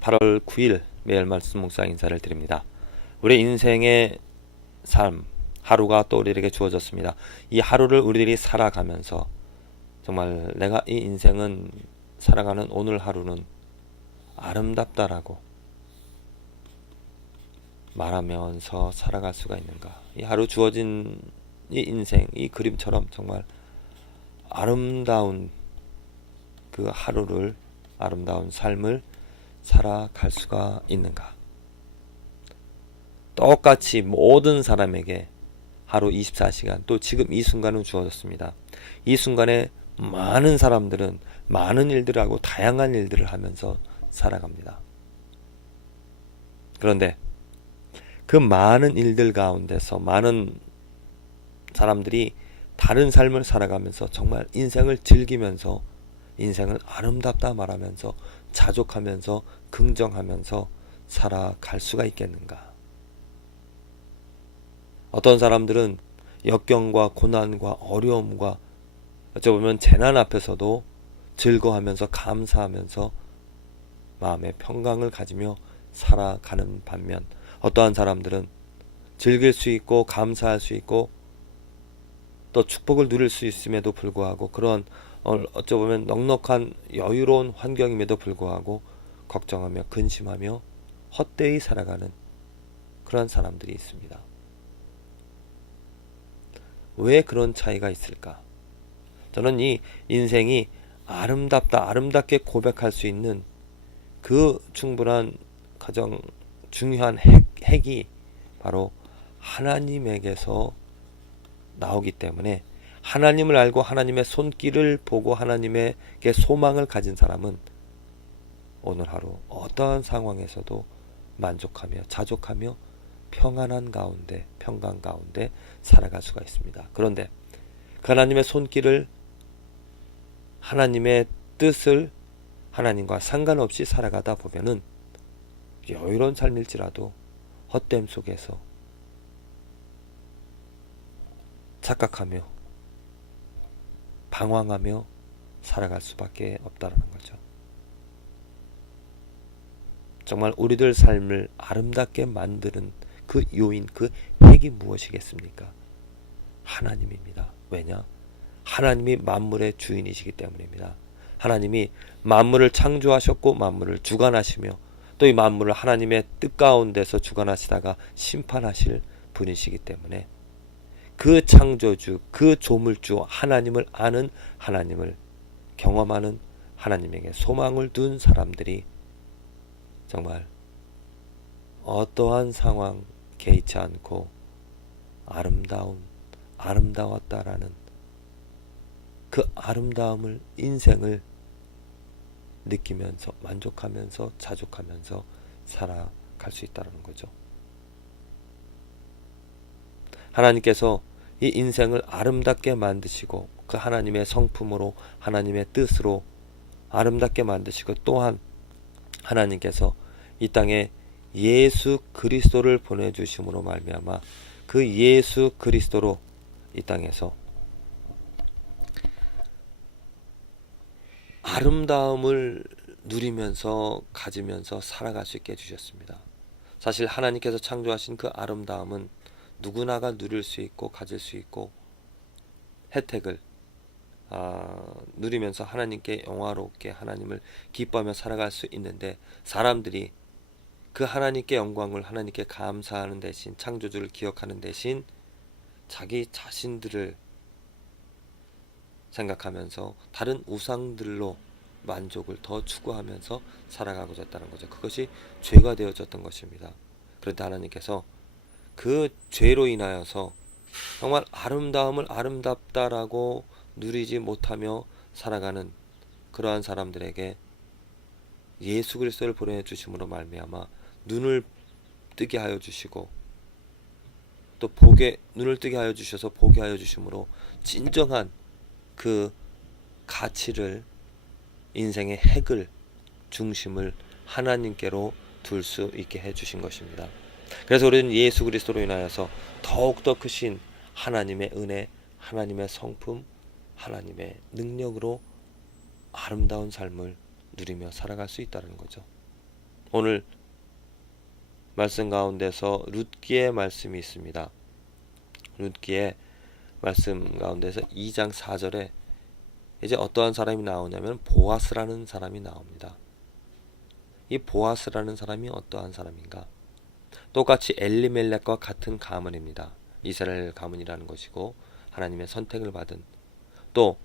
8월 9일 매일 말씀 묵상 인사를 드립니다. 우리 인생의 삶, 하루가 또 우리에게 주어졌습니다. 이 하루를 우리들이 살아가면서 정말 내가 이 인생은 살아가는 오늘 하루는 아름답다라고 말하면서 살아갈 수가 있는가? 이 하루 주어진 이 인생, 이 그림처럼 정말 아름다운 그 하루를, 아름다운 삶을 살아갈 수가 있는가? 똑같이 모든 사람에게 하루 24시간, 또 지금 이 순간은 주어졌습니다. 이 순간에 많은 사람들은 많은 일들을 하고 다양한 일들을 하면서 살아갑니다. 그런데 그 많은 일들 가운데서 많은 사람들이 다른 삶을 살아가면서 정말 인생을 즐기면서 인생은 아름답다 말하면서 자족하면서 긍정하면서 살아갈 수가 있겠는가? 어떤 사람들은 역경과 고난과 어려움과 어쩌보면 재난 앞에서도 즐거워하면서 감사하면서 마음의 평강을 가지며 살아가는 반면, 어떠한 사람들은 즐길 수 있고 감사할 수 있고 또 축복을 누릴 수 있음에도 불구하고 그런 어쩌보면 넉넉한 여유로운 환경임에도 불구하고 걱정하며 근심하며 헛되이 살아가는 그런 사람들이 있습니다. 왜 그런 차이가 있을까? 저는 이 인생이 아름답다, 아름답게 고백할 수 있는 그 충분한 가장 중요한 핵이 바로 하나님에게서 나오기 때문에, 하나님을 알고 하나님의 손길을 보고 하나님에게 소망을 가진 사람은 오늘 하루 어떠한 상황에서도 만족하며 자족하며 평안한 가운데, 평강 가운데 살아갈 수가 있습니다. 그런데 그 하나님의 손길을, 하나님의 뜻을 하나님과 상관없이 살아가다 보면은 여유로운 삶일지라도 헛됨 속에서 착각하며 방황하며 살아갈 수밖에 없다라는 거죠. 정말 우리들 삶을 아름답게 만드는 그 요인, 그 핵이 무엇이겠습니까? 하나님입니다. 왜냐? 하나님이 만물의 주인이시기 때문입니다. 하나님이 만물을 창조하셨고 만물을 주관하시며 또 이 만물을 하나님의 뜻 가운데서 주관하시다가 심판하실 분이시기 때문에 그 창조주, 그 조물주 하나님을 아는, 하나님을 경험하는, 하나님에게 소망을 둔 사람들이 정말 어떠한 상황 개의치 않고 아름다웠다라는 그 아름다움을, 인생을 느끼면서 만족하면서 자족하면서 살아갈 수 있다는 거죠. 하나님께서 이 인생을 아름답게 만드시고 그 하나님의 성품으로, 하나님의 뜻으로 아름답게 만드시고, 또한 하나님께서 이 땅에 예수 그리스도를 보내주심으로 말미암아 그 예수 그리스도로 이 땅에서 아름다움을 누리면서 가지면서 살아갈 수 있게 해주셨습니다. 사실 하나님께서 창조하신 그 아름다움은 누구나가 누릴 수 있고 가질 수 있고 혜택을 누리면서 하나님께 영화롭게 하나님을 기뻐하며 살아갈 수 있는데, 사람들이 그 하나님께 영광을, 하나님께 감사하는 대신, 창조주를 기억하는 대신 자기 자신들을 생각하면서 다른 우상들로 만족을 더 추구하면서 살아가고자 했다는 거죠. 그것이 죄가 되어졌던 것입니다. 그런데 하나님께서 그 죄로 인하여서 정말 아름다움을 아름답다라고 누리지 못하며 살아가는 그러한 사람들에게 예수 그리스도를 보내주심으로 말미암아 눈을 뜨게 하여 주시고 또 눈을 뜨게 하여 주셔서 보게 하여 주심으로 진정한 그 가치를, 인생의 핵을, 중심을 하나님께로 둘 수 있게 해주신 것입니다. 그래서 우리는 예수 그리스도로 인하여서 더욱더 크신 하나님의 은혜, 하나님의 성품, 하나님의 능력으로 아름다운 삶을 누리며 살아갈 수 있다는 거죠. 오늘 말씀 가운데서 룻기의 말씀이 있습니다. 룻기의 말씀 가운데서 2장 4절에 이제 어떠한 사람이 나오냐면 보아스라는 사람이 나옵니다. 이 보아스라는 사람이 어떠한 사람인가? 똑같이 엘리멜렉과 같은 가문입니다. 이스라엘 가문이라는 것이고 하나님의 선택을 받은, 또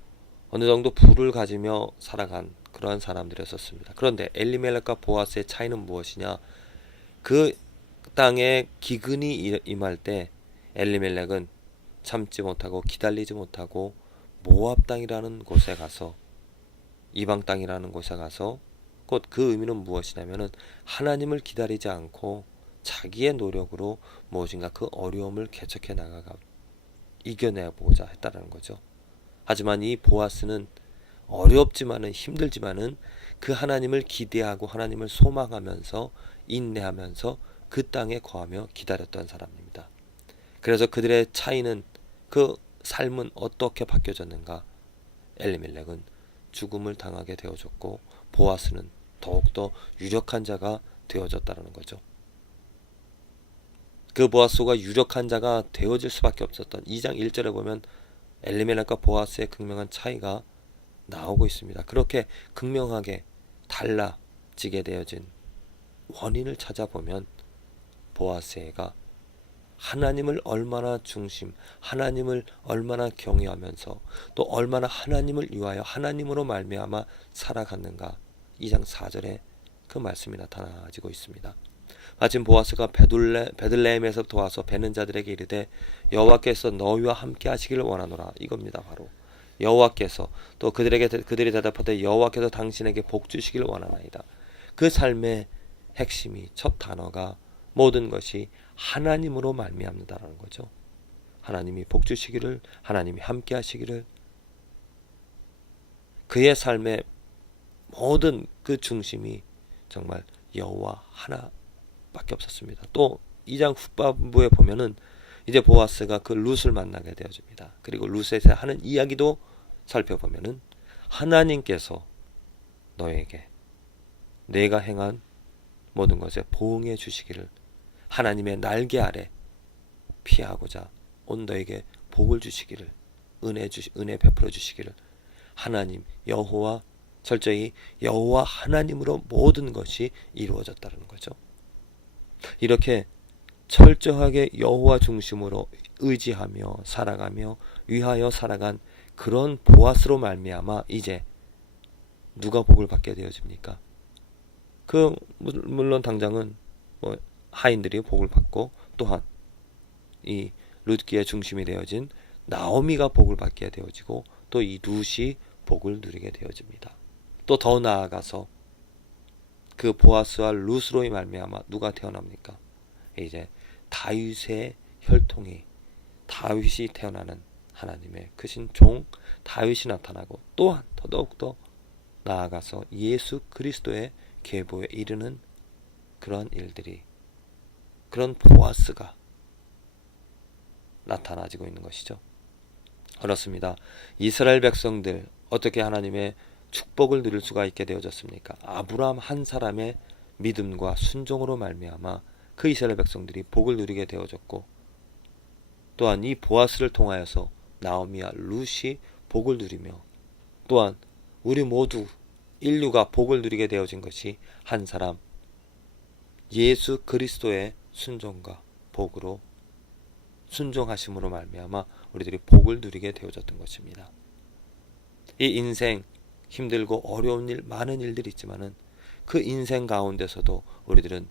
어느 정도 부를 가지며 살아간 그러한 사람들이었습니다. 그런데 엘리멜렉과 보아스의 차이는 무엇이냐? 그 땅에 기근이 임할 때 엘리멜렉은 참지 못하고 기다리지 못하고 모압 땅이라는 곳에 가서, 이방 땅이라는 곳에 가서, 곧 그 의미는 무엇이냐면은 하나님을 기다리지 않고 자기의 노력으로 무엇인가 그 어려움을 개척해 나가가 이겨내보고자 했다라는 거죠. 하지만 이 보아스는 어렵지만은 힘들지만은 그 하나님을 기대하고 하나님을 소망하면서 인내하면서 그 땅에 거하며 기다렸던 사람입니다. 그래서 그들의 차이는, 그 삶은 어떻게 바뀌어졌는가? 엘리멜렉은 죽음을 당하게 되어졌고 보아스는 더욱더 유력한 자가 되어졌다는 거죠. 그 보아스가 유력한 자가 되어질 수밖에 없었던 2장 1절에 보면 엘리멜렉과 보아스의 극명한 차이가 나오고 있습니다. 그렇게 극명하게 달라지게 되어진 원인을 찾아보면 보아스가 하나님을 얼마나 하나님을 얼마나 경외하면서 또 얼마나 하나님을 위하여 하나님으로 말미암아 살아갔는가, 2장 4절에 그 말씀이 나타나지고 있습니다. 마침 보아스가 베들레헴에서부터 와서 베는 자들에게 이르되 여호와께서 너희와 함께 하시기를 원하노라, 이겁니다. 바로 여호와께서, 또 그들이 대답하되 여호와께서 당신에게 복 주시기를 원하나이다. 그 삶의 핵심이, 첫 단어가 모든 것이 하나님으로 말미암는다라는 거죠. 하나님이 복 주시기를, 하나님이 함께 하시기를, 그의 삶의 모든 그 중심이 정말 여호와 하나밖에 없었습니다. 또 2장 후반부에 보면은 이제 보아스가 그 룻을 만나게 되어집니다. 그리고 룻에 하는 이야기도 살펴보면은 하나님께서 너에게 내가 행한 모든 것에 보응해 주시기를, 하나님의 날개 아래 피하고자 온 너에게 복을 주시기를, 은혜 베풀어 주시기를, 하나님 여호와, 철저히 여호와 하나님으로 모든 것이 이루어졌다는 거죠. 이렇게 철저하게 여호와 중심으로 의지하며 살아가며 위하여 살아간 그런 보아스로 말미암아 이제 누가 복을 받게 되어집니까? 물론 당장은 하인들이 복을 받고, 또한 이 룻기의 중심이 되어진 나오미가 복을 받게 되어지고, 또 이 룻이 복을 누리게 되어집니다. 또 더 나아가서 그 보아스와 룻으로 말미암아 누가 태어납니까? 이제 다윗의 혈통이, 다윗이 태어나는 하나님의 크신 종 다윗이 나타나고, 또한 더더욱더 나아가서 예수 그리스도의 계보에 이르는 그런 일들이, 그런 보아스가 나타나지고 있는 것이죠. 그렇습니다. 이스라엘 백성들 어떻게 하나님의 축복을 누릴 수가 있게 되어졌습니까? 아브라함 한 사람의 믿음과 순종으로 말미암아 그 이스라엘 백성들이 복을 누리게 되어졌고, 또한 이 보아스를 통하여서 나오미와 룻이 복을 누리며, 또한 우리 모두 인류가 복을 누리게 되어진 것이 한 사람 예수 그리스도의 순종과 복으로, 순종하심으로 말미암아 우리들이 복을 누리게 되어졌던 것입니다. 이 인생 힘들고 어려운 일, 많은 일들이 있지만은 그 인생 가운데서도 우리들은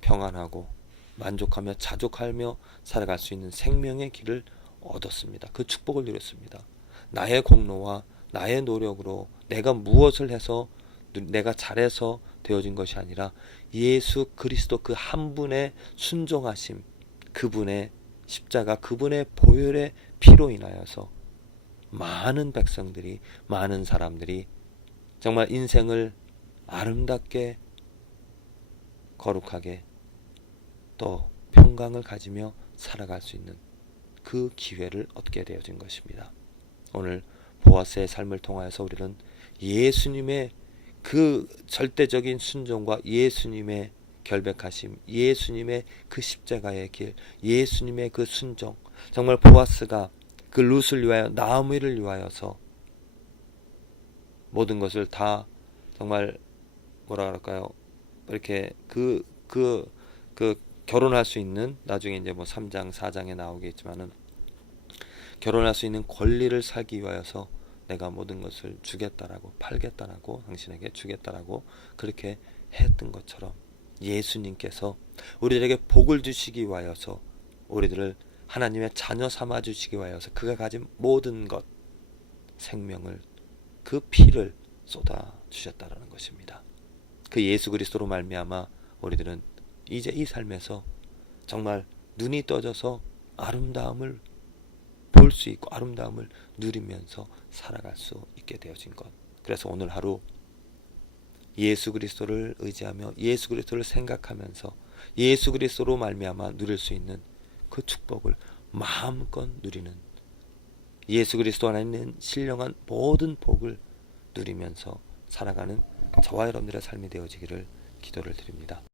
평안하고 만족하며 자족하며 살아갈 수 있는 생명의 길을 얻었습니다. 그 축복을 누렸습니다. 나의 공로와 나의 노력으로 내가 무엇을 해서, 내가 잘해서 되어진 것이 아니라 예수 그리스도 그 한 분의 순종하심, 그분의 십자가, 그분의 보혈의 피로 인하여서 많은 백성들이, 많은 사람들이 정말 인생을 아름답게, 거룩하게, 또 평강을 가지며 살아갈 수 있는 그 기회를 얻게 되어진 것입니다. 오늘 보아스의 삶을 통하여서 우리는 예수님의 그 절대적인 순종과 예수님의 결백하심, 예수님의 그 십자가의 길, 예수님의 그 순종, 정말 보아스가 그 룻을 위하여 나오미를 위하여서 모든 것을 다 정말 뭐라 그럴까요? 이렇게 그 결혼할 수 있는, 나중에 이제 뭐 3장 4장에 나오겠지만은 결혼할 수 있는 권리를 살기 위하여서 내가 모든 것을 주겠다라고, 팔겠다라고, 당신에게 주겠다라고 그렇게 했던 것처럼 예수님께서 우리들에게 복을 주시기 위하여서, 우리들을 하나님의 자녀 삼아 주시기 위하여서 그가 가진 모든 것, 생명을, 그 피를 쏟아 주셨다라는 것입니다. 그 예수 그리스도로 말미암아 우리들은 이제 이 삶에서 정말 눈이 떠져서 아름다움을 볼 수 있고 아름다움을 누리면서 살아갈 수 있게 되어진 것. 그래서 오늘 하루 예수 그리스도를 의지하며 예수 그리스도를 생각하면서 예수 그리스도로 말미암아 누릴 수 있는 그 축복을 마음껏 누리는, 예수 그리스도 안에 있는 신령한 모든 복을 누리면서 살아가는 저와 여러분들의 삶이 되어지기를 기도를 드립니다.